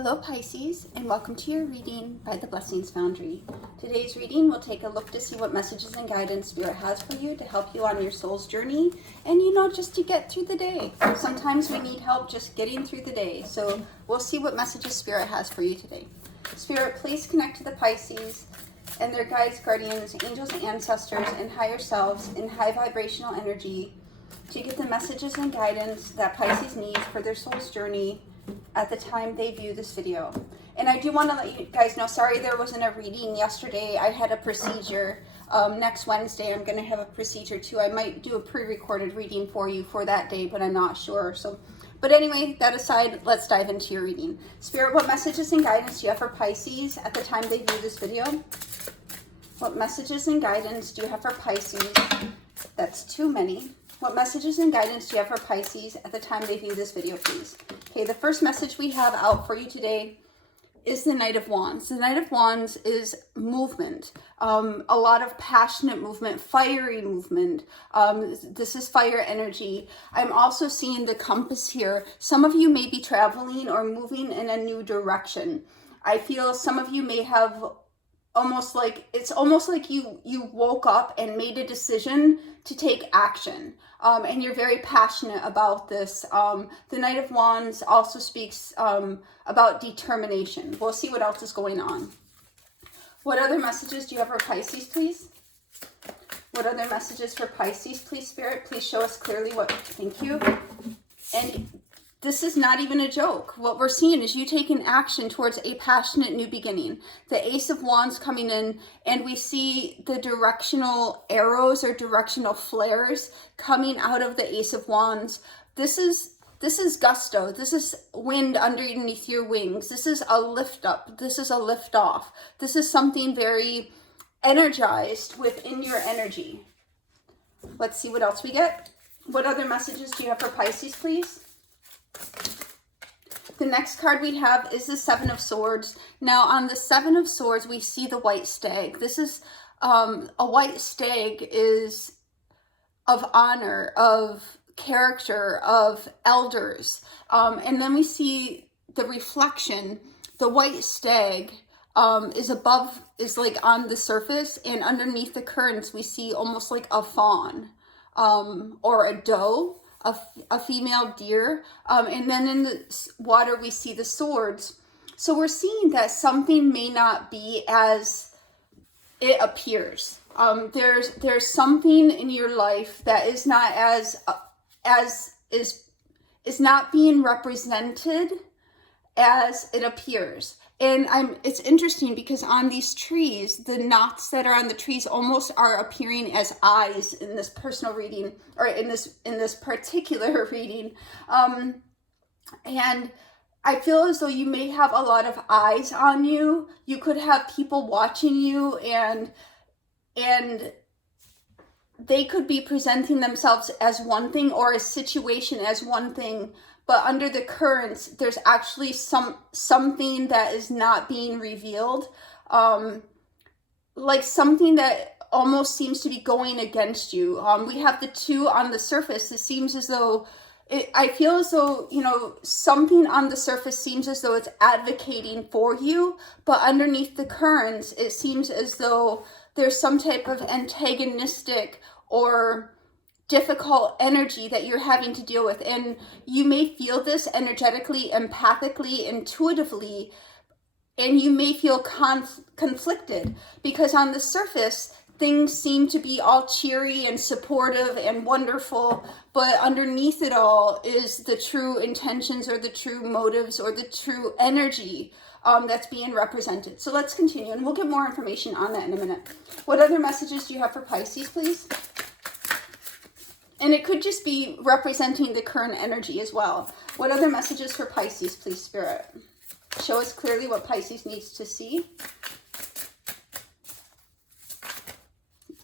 Hello Pisces, and welcome to your reading by the Blessings Foundry. Today's reading will take a look to see what messages and guidance Spirit has for you to help you on your soul's journey and, just to get through the day. Sometimes we need help just getting through the day, so we'll see what messages Spirit has for you today. Spirit, please connect to the Pisces and their guides, guardians, angels, ancestors, and higher selves in high vibrational energy to get the messages and guidance that Pisces needs for their soul's journey at the time they view this video. And I do want to let you guys know, sorry there wasn't a reading yesterday. I had a procedure. Next Wednesday I'm going to have a procedure too. I might do a pre-recorded reading for you for that day, but I'm not sure. But anyway, that aside, let's dive into your reading. Spirit, what messages and guidance do you have for Pisces at the time they view this video? What messages and guidance do you have for Pisces? That's too many. What messages and guidance do you have for Pisces at the time they view this video, please? Okay, the first message we have out for you today is the Knight of Wands. The Knight of Wands is movement, a lot of passionate movement, fiery movement. This is fire energy. I'm also seeing the compass here. Some of you may be traveling or moving in a new direction. I feel some of you may have it's almost like you woke up and made a decision to take action, and you're very passionate about this. The Knight of Wands also speaks about determination. We'll see what else is going on. What other messages do you have for Pisces, please? What other messages for Pisces, please, Spirit? Please show us clearly what. Thank you. And this is not even a joke. What we're seeing is you taking action towards a passionate new beginning. The Ace of Wands coming in, and we see the directional arrows or directional flares coming out of the Ace of Wands. This is gusto. This is wind underneath your wings. This is a lift up. This is a lift off. This is something very energized within your energy. Let's see what else we get. What other messages do you have for Pisces, please? The next card we have is the Seven of Swords. Now on the Seven of Swords, we see the white stag. This is, a white stag is of honor, of character, of elders. And then we see the reflection. The white stag is like on the surface, and underneath the currents, we see almost like a fawn, or a doe. A female deer, and then in the water we see the swords. So we're seeing that something may not be as it appears. There's something in your life that is not is not being represented as it appears. And it's interesting because on these trees, the knots that are on the trees almost are appearing as eyes in this personal reading, or in this particular reading. And I feel as though you may have a lot of eyes on you. You could have people watching you, and they could be presenting themselves as one thing, or a situation as one thing. But under the currents, there's actually something that is not being revealed, like something that almost seems to be going against you. We have the two on the surface. It seems as though, I feel as though, something on the surface seems as though it's advocating for you, but underneath the currents, it seems as though there's some type of antagonistic or difficult energy that you're having to deal with. And you may feel this energetically, empathically, intuitively, and you may feel conflicted because on the surface, things seem to be all cheery and supportive and wonderful, but underneath it all is the true intentions or the true motives or the true energy that's being represented. So let's continue, and we'll get more information on that in a minute. What other messages do you have for Pisces, please? And it could just be representing the current energy as well. What other messages for Pisces, please, Spirit? Show us clearly what Pisces needs to see.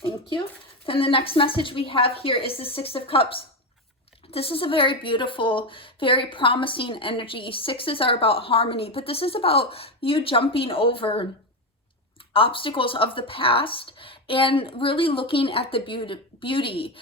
Thank you. Then the next message we have here is the Six of Cups. This is a very beautiful, very promising energy. Sixes are about harmony, but this is about you jumping over obstacles of the past and really looking at the beauty.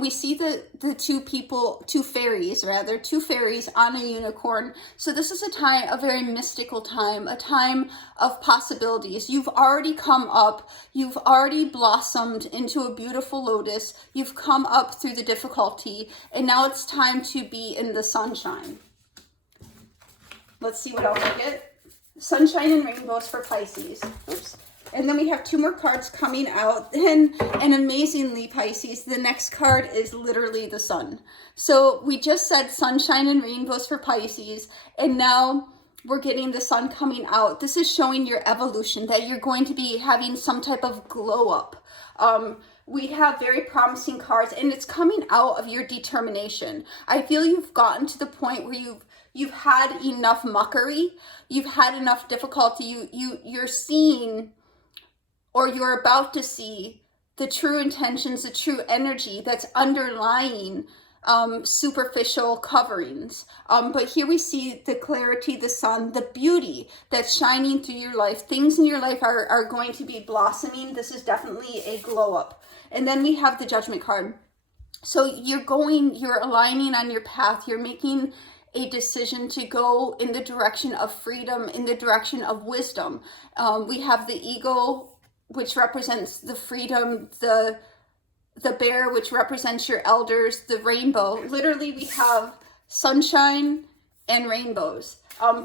We see the two fairies on a unicorn. So this is a very mystical time, a time of possibilities. You've already come up, you've already blossomed into a beautiful lotus, you've come up through the difficulty, and now it's time to be in the sunshine. Let's see what else we get. Sunshine and rainbows for Pisces. Oops. And then we have 2 more cards coming out, and amazingly, Pisces, the next card is literally the sun. So we just said sunshine and rainbows for Pisces, and now we're getting the sun coming out. This is showing your evolution, that you're going to be having some type of glow up. We have very promising cards, and it's coming out of your determination. I feel you've gotten to the point where you've had enough muckery, you've had enough difficulty, you're seeing, or you're about to see, the true intentions, the true energy that's underlying superficial coverings. But here we see the clarity, the sun, the beauty that's shining through your life. Things in your life are going to be blossoming. This is definitely a glow up. And then we have the Judgment card. So you're aligning on your path. You're making a decision to go in the direction of freedom, in the direction of wisdom. We have the eagle, which represents the freedom, the bear, which represents your elders, the rainbow. Literally, we have sunshine and rainbows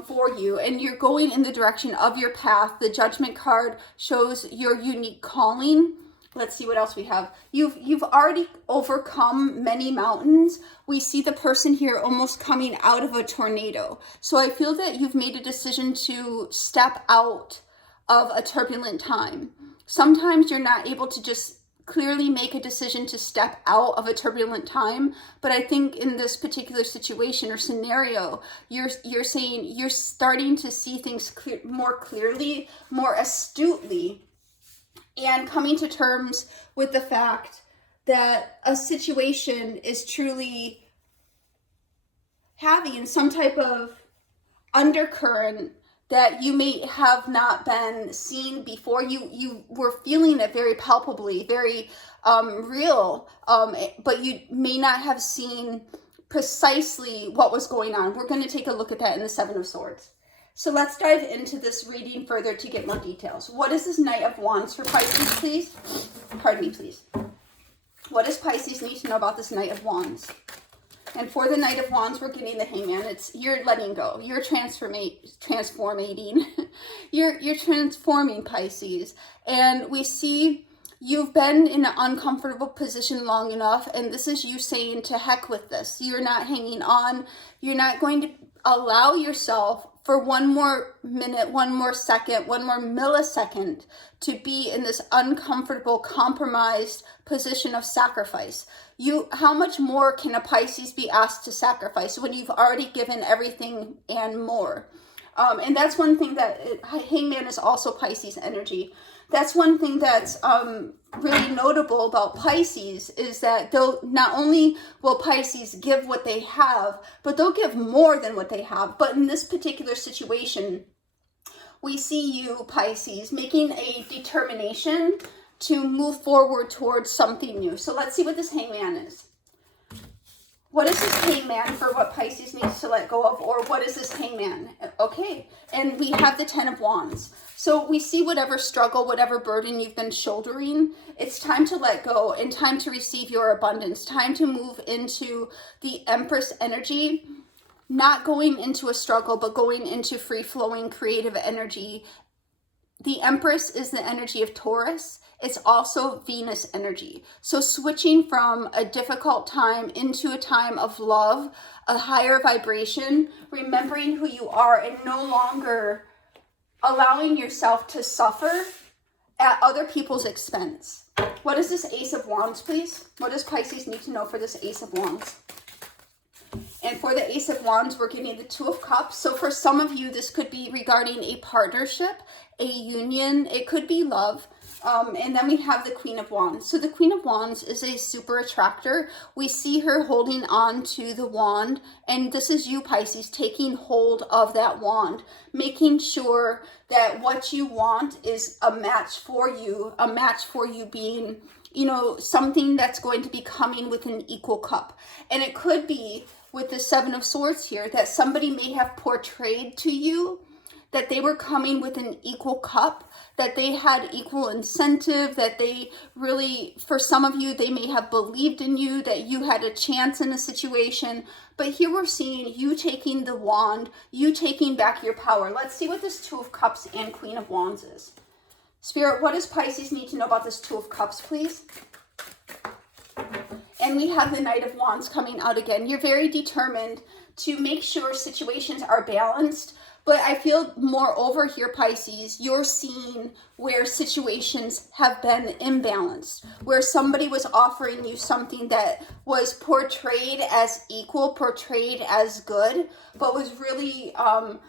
for you, and you're going in the direction of your path. The Judgment card shows your unique calling. Let's see what else we have. You've already overcome many mountains. We see the person here almost coming out of a tornado. So I feel that you've made a decision to step out of a turbulent time. Sometimes you're not able to just clearly make a decision to step out of a turbulent time, but I think in this particular situation or scenario, you're saying you're starting to see things more clearly, more astutely, and coming to terms with the fact that a situation is truly having some type of undercurrent that you may have not been seen before. You were feeling it very palpably, very real, but you may not have seen precisely what was going on. We're going to take a look at that in the 7 of Swords. So let's dive into this reading further to get more details. What is this Knight of Wands for Pisces, please? Pardon me, please. What does Pisces need to know about this Knight of Wands? And for the Knight of Wands, we're getting the Hangman. It's you're letting go. You're transforming. You're transforming, Pisces. And we see you've been in an uncomfortable position long enough, and this is you saying to heck with this. You're not hanging on. You're not going to allow yourself for one more minute, one more second, one more millisecond to be in this uncomfortable, compromised position of sacrifice. How much more can a Pisces be asked to sacrifice when you've already given everything and more? And that's one thing that Hangman is also Pisces energy. That's one thing that's really notable about Pisces is that they'll not only will Pisces give what they have, but they'll give more than what they have. But in this particular situation, we see you, Pisces, making a determination to move forward towards something new. So let's see what this Hangman is. What is this Hangman for what Pisces needs to let go of, or what is this Hangman? Okay, and we have the 10 of Wands. So we see whatever struggle, whatever burden you've been shouldering, it's time to let go and time to receive your abundance, time to move into the Empress energy, not going into a struggle, but going into free-flowing creative energy. The Empress is the energy of Taurus. It's also Venus energy. So switching from a difficult time into a time of love, a higher vibration, remembering who you are and no longer allowing yourself to suffer at other people's expense. What is this Ace of Wands, please? What does Pisces need to know for this Ace of Wands? And for the Ace of Wands, we're getting the 2 of Cups. So for some of you, this could be regarding a partnership, a union. It could be love. And then we have the Queen of Wands. So the Queen of Wands is a super attractor. We see her holding on to the wand, and this is you, Pisces, taking hold of that wand, making sure that what you want is a match for you being, you know, something that's going to be coming with an equal cup. And it could be with the Seven of Swords here that somebody may have portrayed to you that they were coming with an equal cup, that they had equal incentive, that they really, for some of you, they may have believed in you, that you had a chance in a situation. But here we're seeing you taking the wand, you taking back your power. Let's see what this Two of Cups and Queen of Wands is. Spirit, what does Pisces need to know about this Two of Cups, please? And we have the Knight of Wands coming out again. You're very determined to make sure situations are balanced. But I feel moreover here, Pisces, you're seeing where situations have been imbalanced, where somebody was offering you something that was portrayed as equal, portrayed as good, but was really an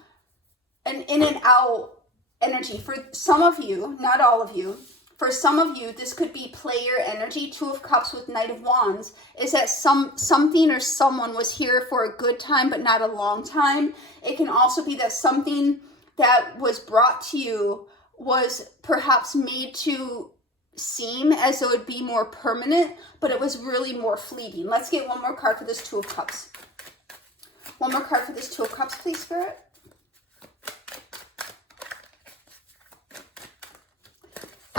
in and out energy. For some of you, not all of you, for some of you, this could be player energy. Two of Cups with Knight of Wands is that something or someone was here for a good time, but not a long time. It can also be that something that was brought to you was perhaps made to seem as though it would be more permanent, but it was really more fleeting. Let's get one more card for this Two of Cups. One more card for this Two of Cups, please, Spirit.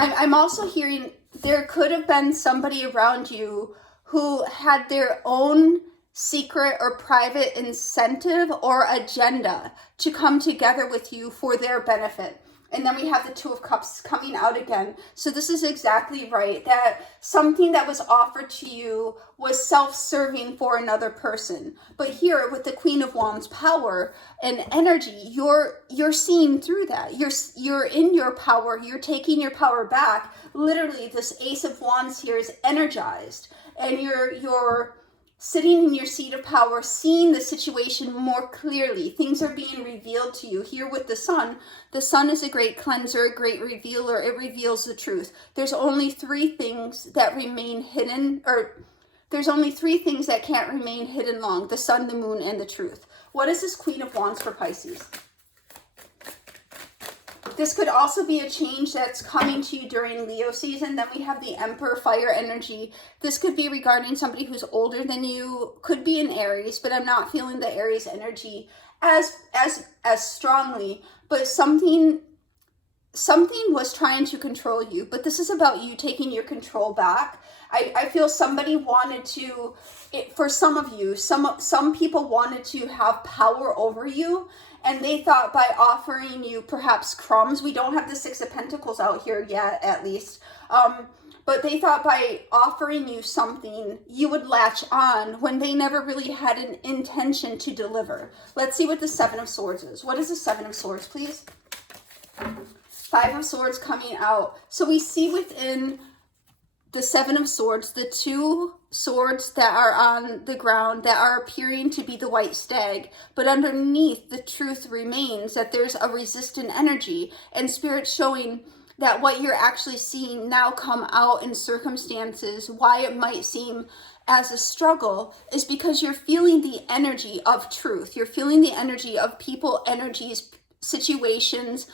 I'm also hearing there could have been somebody around you who had their own secret or private incentive or agenda to come together with you for their benefit. And then we have the Two of Cups coming out again. So this is exactly right, that something that was offered to you was self-serving for another person. But here with the Queen of Wands power and energy, you're seeing through that. You're in your power. You're taking your power back. Literally, this Ace of Wands here is energized, and you're sitting in your seat of power, seeing the situation more clearly. Things are being revealed to you. Here with the Sun is a great cleanser, a great revealer. It reveals the truth. There's only three things that remain hidden, or there's only three things that can't remain hidden long: the Sun, the Moon, and the truth. What is this Queen of Wands for Pisces? This could also be a change that's coming to you during Leo season. Then we have the Emperor fire energy. This could be regarding somebody who's older than you, could be in Aries, but I'm not feeling the Aries energy as strongly. But something was trying to control you, but this is about you taking your control back. I feel somebody wanted to, for some of you, some people wanted to have power over you, and they thought by offering you perhaps crumbs, we don't have the Six of Pentacles out here yet, at least, but they thought by offering you something, you would latch on when they never really had an intention to deliver. Let's see what the Seven of Swords is. What is the Seven of Swords, please? Five of Swords coming out. So we see within the Seven of Swords, the two swords that are on the ground that are appearing to be the white stag, but underneath the truth remains that there's a resistant energy, and Spirit showing that what you're actually seeing now come out in circumstances, why it might seem as a struggle, is because you're feeling the energy of truth. You're feeling the energy of people, energies, situations,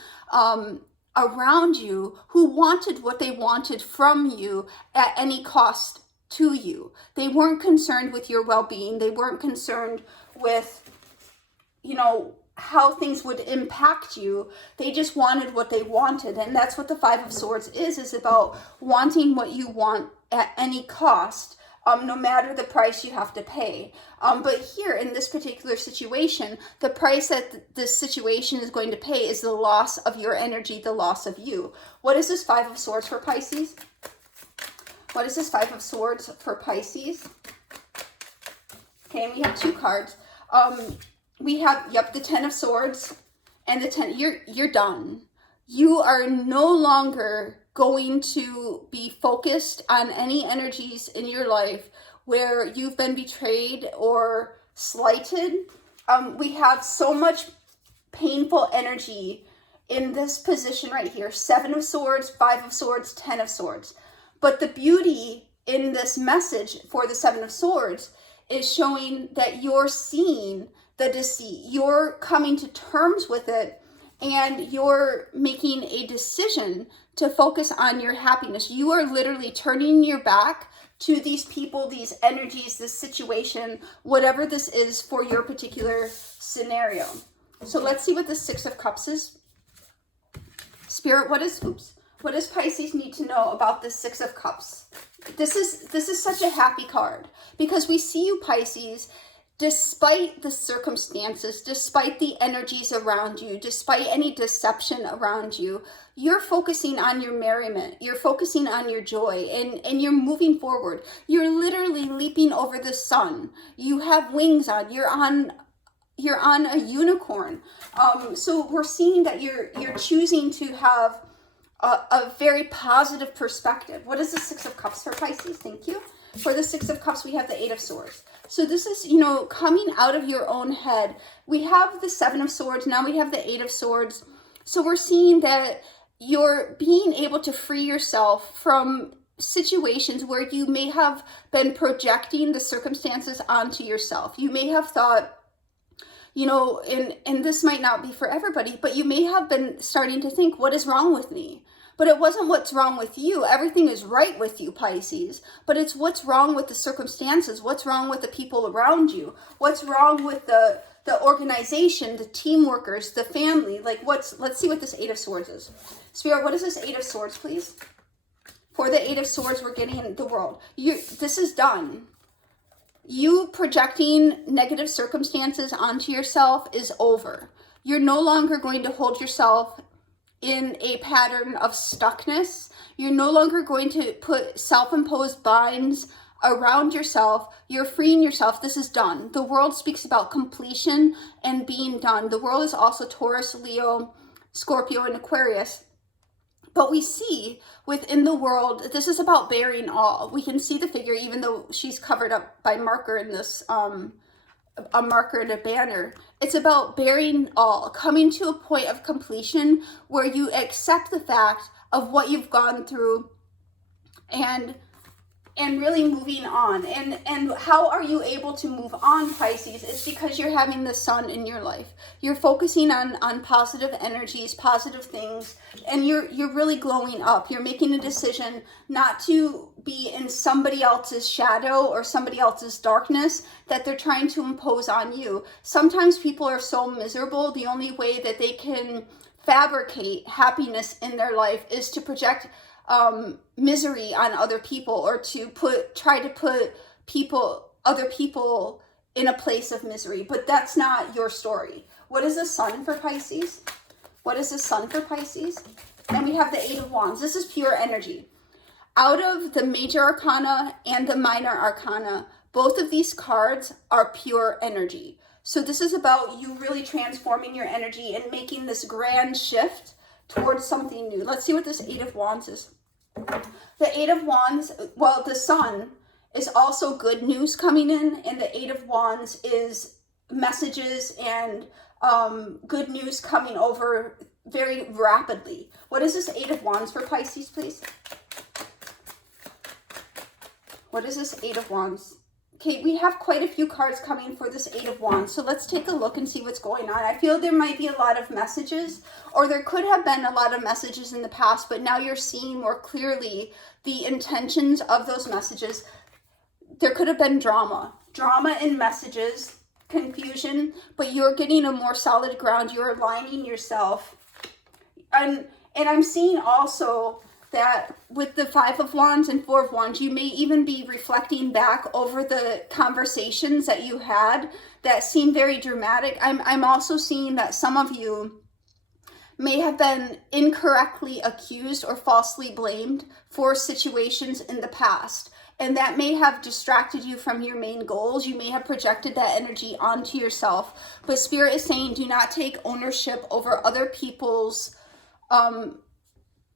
around you who wanted what they wanted from you at any cost to you. They weren't concerned with your well-being. They weren't concerned with, you know, how things would impact you. They just wanted what they wanted. And that's what the Five of Swords is about wanting what you want at any cost, no matter the price you have to pay. But here in this particular situation, the price that this situation is going to pay is the loss of your energy, the loss of you. What is this Five of Swords for Pisces? What is this Five of Swords for Pisces? Okay, and we have two cards. We have, the Ten of Swords and the Ten. You're done. You are no longer going to be focused on any energies in your life where you've been betrayed or slighted. We have so much painful energy in this position right here. 7 of Swords, 5 of Swords, 10 of Swords. But the beauty in this message for the 7 of Swords is showing that you're seeing the deceit. You're coming to terms with it, and you're making a decision to focus on your happiness. You are literally turning your back to these people, these energies, this situation, whatever this is for your particular scenario. So let's see what the 6 of Cups is. Spirit, what does Pisces need to know about the 6 of Cups? This is such a happy card, because we see you, Pisces, despite the circumstances, despite the energies around you, despite any deception around you, you're focusing on your merriment, you're focusing on your joy, and you're moving forward. You're literally leaping over the sun. You have wings on, you're on a unicorn. So we're seeing that you're choosing to have a very positive perspective. What is the 6 of Cups for Pisces? Thank you. For the 6 of Cups, we have the 8 of Swords. So this is, coming out of your own head. We have the 7 of Swords. Now we have the 8 of Swords. So we're seeing that you're being able to free yourself from situations where you may have been projecting the circumstances onto yourself. You may have thought, and this might not be for everybody, but you may have been starting to think, what is wrong with me? But it wasn't what's wrong with you. Everything is right with you, Pisces. But it's what's wrong with the circumstances. What's wrong with the people around you? What's wrong with the organization, the team workers, the family? Let's see what this 8 of Swords is. Spirit, what is this 8 of Swords, please? For the 8 of Swords, we're getting the World. This is done. You projecting negative circumstances onto yourself is over. You're no longer going to hold yourself in a pattern of stuckness. You're no longer going to put self-imposed binds around yourself. You're freeing yourself. This is done. The World speaks about completion and being done. The World is also Taurus, Leo, Scorpio, and Aquarius. But we see within the World, this is about bearing all. We can see the figure, even though she's covered up by marker in this, a marker and a banner. It's about bearing all, coming to a point of completion where you accept the fact of what you've gone through and really moving on. And how are you able to move on, Pisces? It's because you're having the sun in your life. You're focusing on positive energies, positive things, and you're really glowing up. You're making a decision not to be in somebody else's shadow or somebody else's darkness that they're trying to impose on you. Sometimes people are so miserable, the only way that they can fabricate happiness in their life is to project misery on other people, or to try to put other people in a place of misery. But that's not your story. What is the Sun for Pisces? What is the Sun for Pisces? And we have the 8 of Wands. This is pure energy. Out of the major arcana and the minor arcana, both of these cards are pure energy. So this is about you really transforming your energy and making this grand shift towards something new. Let's see what this 8 of Wands is. The 8 of Wands, well, the Sun is also good news coming in, and the 8 of Wands is messages and good news coming over very rapidly. What is this 8 of Wands for Pisces, please? What is this 8 of Wands? Okay, we have quite a few cards coming for this 8 of Wands, so let's take a look and see what's going on. I feel there might be a lot of messages, or there could have been a lot of messages in the past, but now you're seeing more clearly the intentions of those messages. There could have been drama in messages, confusion, but you're getting a more solid ground. You're aligning yourself. And I'm seeing also that with the 5 of Wands and 4 of Wands, you may even be reflecting back over the conversations that you had that seem very dramatic. I'm also seeing that some of you may have been incorrectly accused or falsely blamed for situations in the past. And that may have distracted you from your main goals. You may have projected that energy onto yourself. But Spirit is saying, do not take ownership over other people's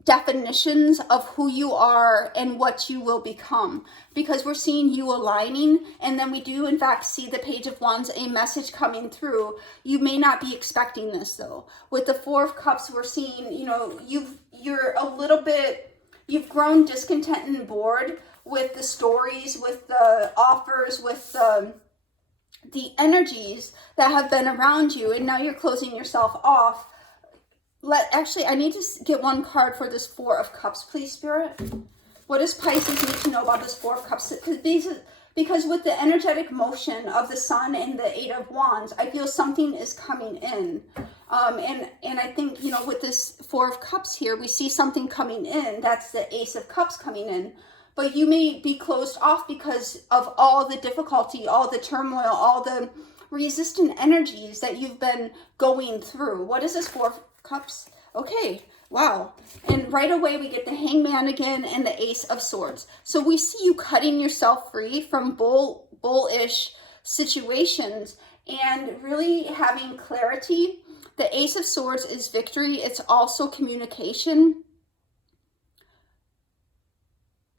definitions of who you are and what you will become, because we're seeing you aligning, and then we do in fact see the Page of Wands, a message coming through. You may not be expecting this though. With the Four of Cups, we're seeing, you know, you're a little bit, you've grown discontent and bored with the stories, with the offers, with the energies that have been around you, and now you're closing yourself off. Actually, I need to get one card for this Four of Cups, please, Spirit. What does Pisces need to know about this Four of Cups? Because with the energetic motion of the Sun and the Eight of Wands, I feel something is coming in. And I think, you know, with this Four of Cups here, we see something coming in. That's the Ace of Cups coming in. But you may be closed off because of all the difficulty, all the turmoil, all the resistant energies that you've been going through. What is this Four of Cups? Okay, wow. And right away we get the Hangman again and the Ace of Swords. So we see you cutting yourself free from bullish situations and really having clarity. The Ace of Swords is victory. It's also communication.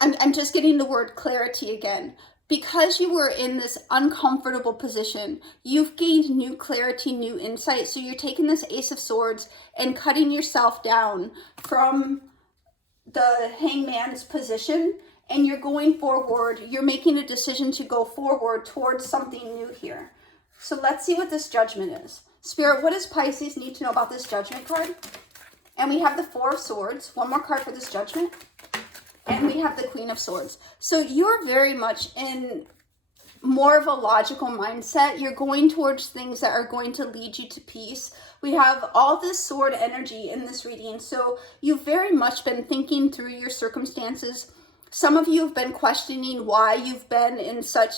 I'm just getting the word clarity again. Because you were in this uncomfortable position, you've gained new clarity, new insight. So you're taking this Ace of Swords and cutting yourself down from the Hangman's position, and you're going forward. You're making a decision to go forward towards something new here. So let's see what this Judgment is. Spirit, what does Pisces need to know about this Judgment card? And we have the Four of Swords. One more card for this Judgment. And we have the Queen of Swords. So you're very much in more of a logical mindset. You're going towards things that are going to lead you to peace. We have all this sword energy in this reading. So you've very much been thinking through your circumstances. Some of you have been questioning why you've been in such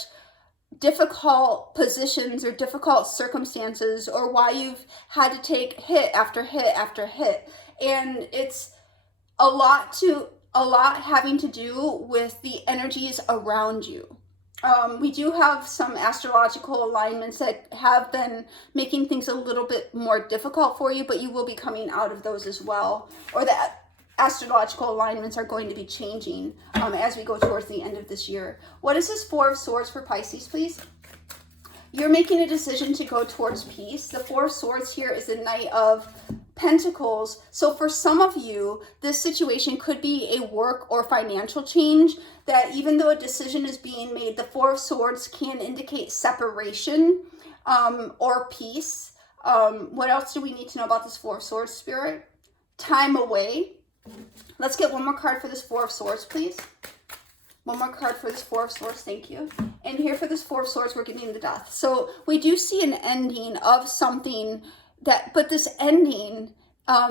difficult positions or difficult circumstances, or why you've had to take hit after hit after hit. And it's a lot having to do with the energies around you. We do have some astrological alignments that have been making things a little bit more difficult for you, but you will be coming out of those as well. Or the astrological alignments are going to be changing as we go towards the end of this year. What is this Four of Swords for Pisces, please? You're making a decision to go towards peace. The Four of Swords here is the Knight of Pentacles. So for some of you, this situation could be a work or financial change, that even though a decision is being made, the Four of Swords can indicate separation or peace. What else do we need to know about this Four of Swords, Spirit? Time away. Let's get one more card for this Four of Swords, please. One more card for this Four of Swords, thank you. And here for this Four of Swords, we're getting the Death. So we do see an ending of something but this ending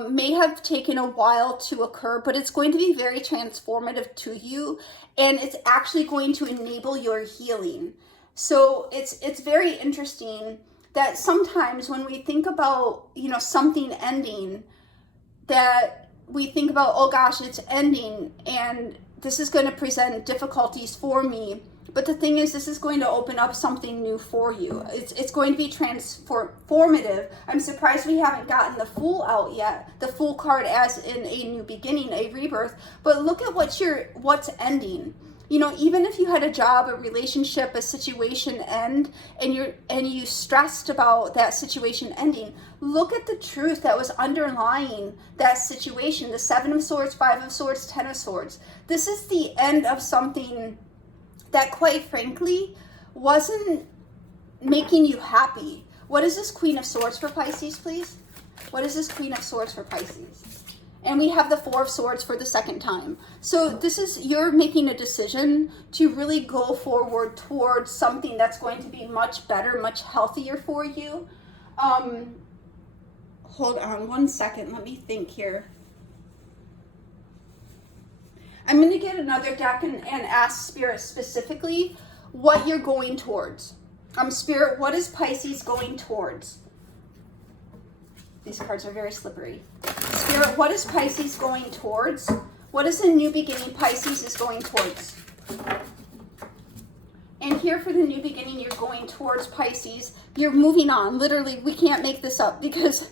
may have taken a while to occur, but it's going to be very transformative to you, and it's actually going to enable your healing. So it's very interesting that sometimes when we think about, you know, something ending, that we think about, oh gosh, it's ending and this is going to present difficulties for me. But the thing is, this is going to open up something new for you. It's going to be transformative. I'm surprised we haven't gotten the Fool out yet. The Fool card as in a new beginning, a rebirth. But look at what's ending. You know, even if you had a job, a relationship, a situation end, and you stressed about that situation ending, look at the truth that was underlying that situation. The Seven of Swords, Five of Swords, Ten of Swords. This is the end of something that, quite frankly, wasn't making you happy. What is this Queen of Swords for Pisces, please? What is this Queen of Swords for Pisces? And we have the Four of Swords for the second time. So this is, you're making a decision to really go forward towards something that's going to be much better, much healthier for you. Hold on one second. Let me think here. I'm going to get another deck and ask Spirit specifically what you're going towards. Spirit, what is Pisces going towards? These cards are very slippery. Spirit, what is Pisces going towards? What is the new beginning Pisces is going towards? And here for the new beginning, you're going towards Pisces. You're moving on. Literally, we can't make this up because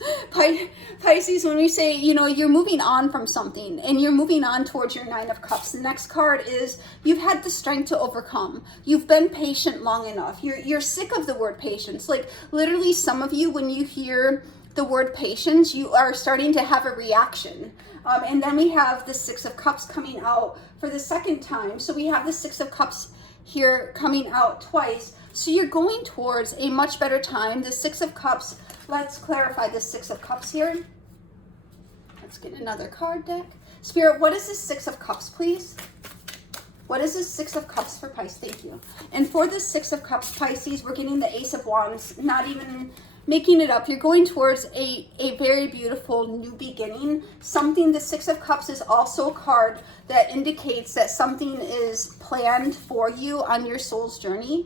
Pisces, when we say, you know, you're moving on from something and you're moving on towards your Nine of Cups. The next card is you've had the strength to overcome. You've been patient long enough. You're sick of the word patience. Like literally some of you, when you hear the word patience, you are starting to have a reaction. And then we have the Six of Cups coming out for the second time. So we have the Six of Cups here coming out twice. So you're going towards a much better time. The Six of Cups, let's clarify the Six of Cups here. Let's get another card deck. Spirit, what is the Six of Cups, please? What is the Six of Cups for Pisces? Thank you. And for the Six of Cups, Pisces, we're getting the Ace of Wands, not even making it up. You're going towards a very beautiful new beginning. Something, the Six of Cups is also a card that indicates that something is planned for you on your soul's journey.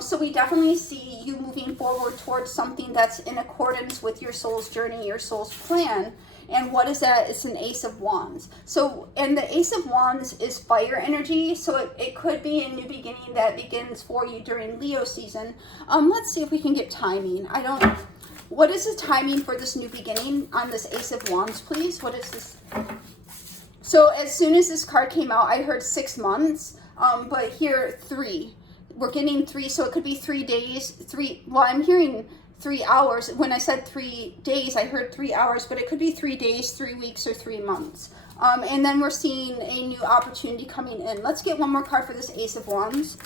So we definitely see you moving forward towards something that's in accordance with your soul's journey, your soul's plan. And what is that? It's an Ace of Wands. So, and the Ace of Wands is fire energy. So it could be a new beginning that begins for you during Leo season. Let's see if we can get timing. What is the timing for this new beginning on this Ace of Wands, please? What is this? So as soon as this card came out, I heard 6 months, but here 3. We're getting 3, so it could be 3 days, well, I'm hearing 3 hours. When I said 3 days, I heard 3 hours, but it could be 3 days, 3 weeks, or 3 months. And then we're seeing a new opportunity coming in. Let's get one more card for this Ace of Wands.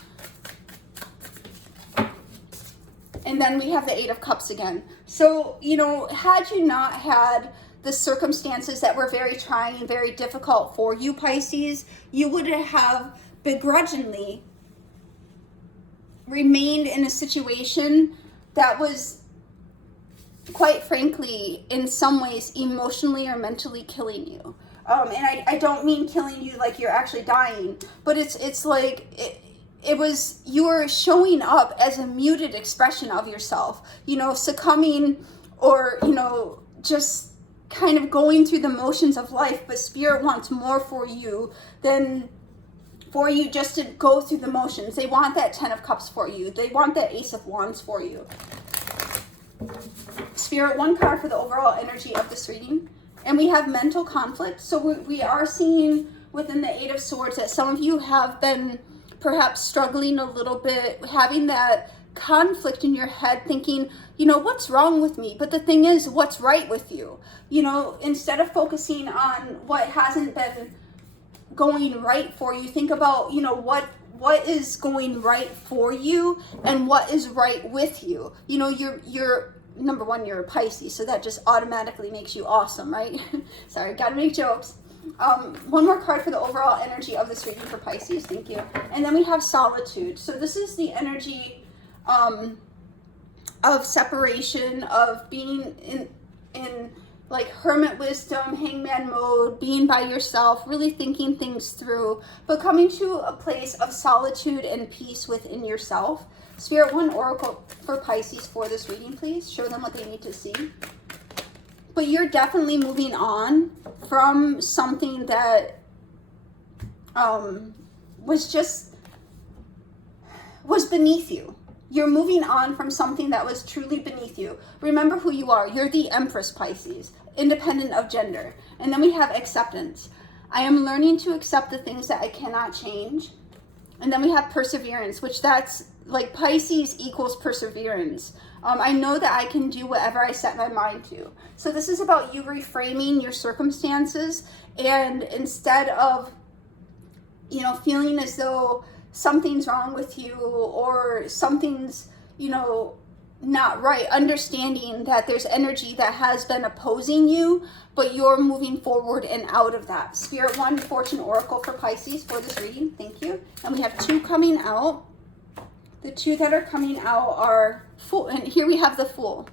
And then we have the Eight of Cups again. So, you know, had you not had the circumstances that were very trying and very difficult for you, Pisces, you would have begrudgingly remained in a situation that was, quite frankly, in some ways emotionally or mentally killing you. And I don't mean killing you like you're actually dying, but it's like it was, you were showing up as a muted expression of yourself, you know, succumbing or, you know, just kind of going through the motions of life. But Spirit wants more for you than for you just to go through the motions. They want that Ten of Cups for you. They want that Ace of Wands for you. Spirit, one card for the overall energy of this reading. And we have mental conflict. So we are seeing within the Eight of Swords that some of you have been perhaps struggling a little bit, having that conflict in your head, thinking, you know, what's wrong with me? But the thing is, what's right with you? You know, instead of focusing on what hasn't been going right for you, think about, you know, what is going right for you and what is right with you. You know, you're number one, you're a Pisces, so that just automatically makes you awesome, right? Sorry, gotta make jokes. One more card for the overall energy of this reading for Pisces. Thank you. And then we have solitude. So this is the energy of separation, of being in like hermit wisdom, hangman mode, being by yourself, really thinking things through, but coming to a place of solitude and peace within yourself. Spirit, one oracle for Pisces for this reading, please. Show them what they need to see. But you're definitely moving on from something that was beneath you. You're moving on from something that was truly beneath you. Remember who you are. You're the Empress, Pisces, independent of gender. And then we have acceptance. I am learning to accept the things that I cannot change. And then we have perseverance, which that's like Pisces equals perseverance. I know that I can do whatever I set my mind to. So this is about you reframing your circumstances, and instead of, you know, feeling as though something's wrong with you or something's, you know, not right, understanding that there's energy that has been opposing you, but you're moving forward and out of that. Spirit, one fortune oracle for Pisces for this reading. Thank you. And we have 2 coming out. The 2 that are coming out are Fool, and here we have the Fool.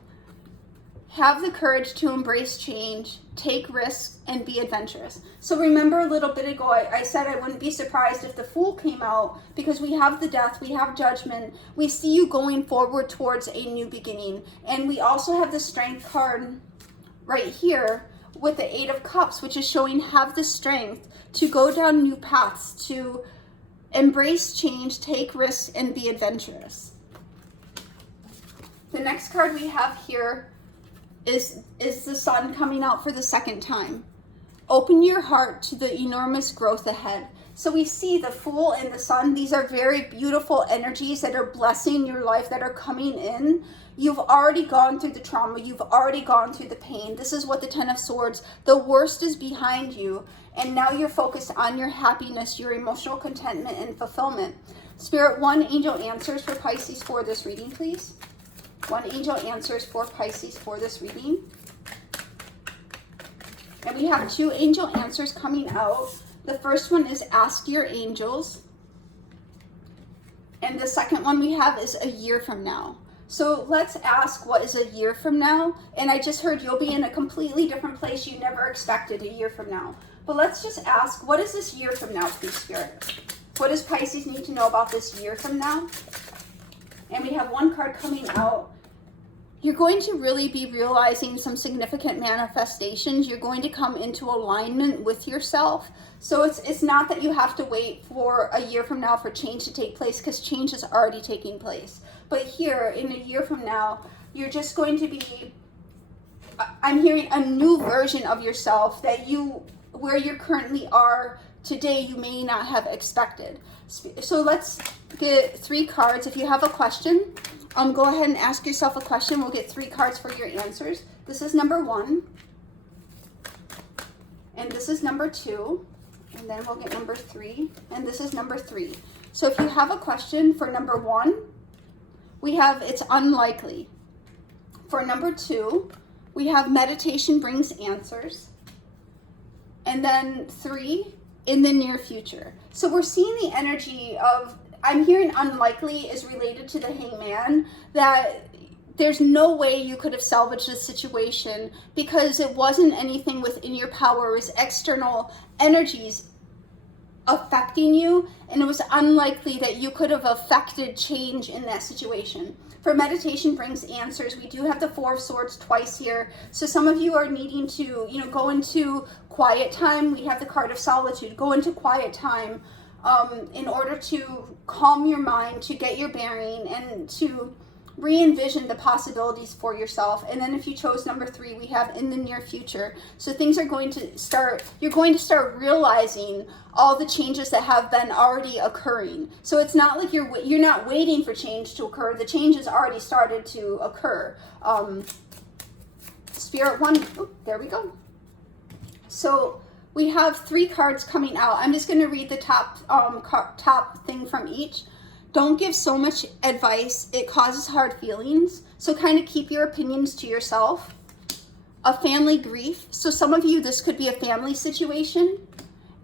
Have the courage to embrace change, take risks, and be adventurous. So remember a little bit ago, I said I wouldn't be surprised if the Fool came out, because we have the Death, we have Judgment. We see you going forward towards a new beginning. And we also have the Strength card right here with the 8 of Cups, which is showing have the strength to go down new paths, to Embrace change, take risks, and be adventurous. The next card we have here is the sun coming out for the second time. Open your heart to the enormous growth ahead. So we see the Fool and the Sun. These are very beautiful energies that are blessing your life, that are coming in. You've already gone through the trauma. You've already gone through the pain. This is what the Ten of Swords, the worst is behind you. And now you're focused on your happiness, your emotional contentment, and fulfillment. Spirit, one angel answers for Pisces for this reading, please. One angel answers for Pisces for this reading. And we have two angel answers coming out. The first one is ask your angels. And the second one we have is a year from now. So let's ask what is a year from now. And I just heard you'll be in a completely different place you never expected a year from now. But let's just ask, what is this year from now, please, Spirit? What does Pisces need to know about this year from now? And we have one card coming out. You're going to really be realizing some significant manifestations. You're going to come into alignment with yourself. So it's not that you have to wait for a year from now for change to take place, because change is already taking place. But here, in a year from now, you're just going to be, I'm hearing a new version of yourself that where you currently are today, you may not have expected. So let's get 3 cards. If you have a question, go ahead and ask yourself a question. We'll get 3 cards for your answers. This is number 1. And this is number 2. And then we'll get number 3. And this is number 3. So if you have a question for number 1, we have it's unlikely. For number 2, we have meditation brings answers. And then 3, in the near future. So we're seeing the energy of, I'm hearing unlikely is related to the Hangman, that there's no way you could have salvaged this situation because it wasn't anything within your power. It was external energies affecting you, and it was unlikely that you could have affected change in that situation. For meditation brings answers, we do have the 4 of Swords twice here. So some of you are needing to, go into quiet time. We have the card of solitude. Go into quiet time in order to calm your mind, to get your bearing, and to re-envision the possibilities for yourself. And then if you chose number 3, we have in the near future. So things are going to start, you're going to start realizing all the changes that have been already occurring. So it's not like you're not waiting for change to occur. The change has already started to occur. Spirit 1, there we go. So we have 3 cards coming out. I'm just going to read the top thing from each. Don't give so much advice. It causes hard feelings. So kind of keep your opinions to yourself. A family grief. So some of you, this could be a family situation.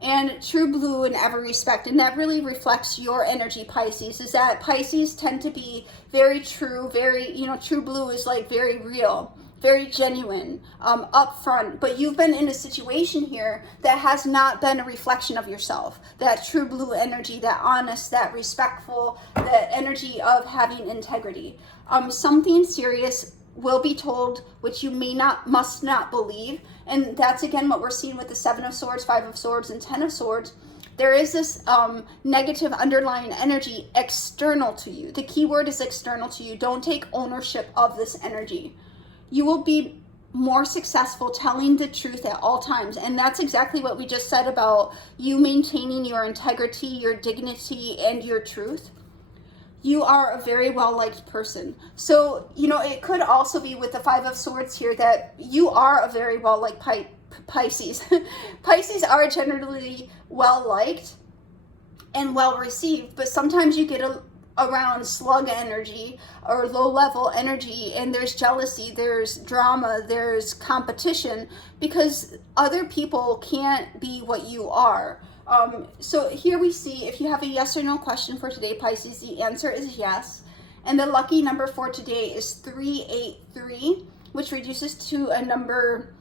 And true blue in every respect. And that really reflects your energy, Pisces. Is that Pisces tend to be very true, very, true blue is like very real, very genuine, upfront. But you've been in a situation here that has not been a reflection of yourself. That true blue energy, that honest, that respectful, that energy of having integrity. Something serious will be told, which you must not believe. And that's again what we're seeing with the 7 of Swords, 5 of Swords, and 10 of Swords. There is this negative underlying energy external to you. The key word is external to you. Don't take ownership of this energy. You will be more successful telling the truth at all times. And that's exactly what we just said about you maintaining your integrity, your dignity, and your truth. You are a very well-liked person. So, it could also be with the 5 of Swords here that you are a very well-liked Pisces. Pisces are generally well-liked and well-received, but sometimes you get around slug energy or low-level energy, and there's jealousy, there's drama, there's competition, because other people can't be what you are. So here we see, if you have a yes or no question for today, Pisces, the answer is yes. And the lucky number for today is 383, which reduces to a number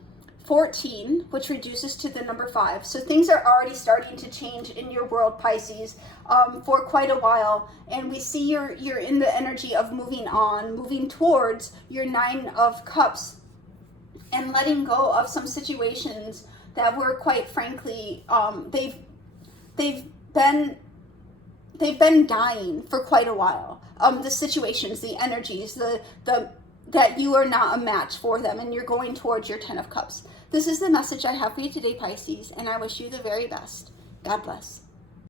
14, which reduces to the number 5. So things are already starting to change in your world, Pisces, for quite a while. And we see you're in the energy of moving on, moving towards your 9 of Cups, and letting go of some situations that were, quite frankly, they've been they've been dying for quite a while. The situations, the energies, that you are not a match for them, and you're going towards your 10 of Cups. This is the message I have for you today, Pisces, and I wish you the very best. God bless.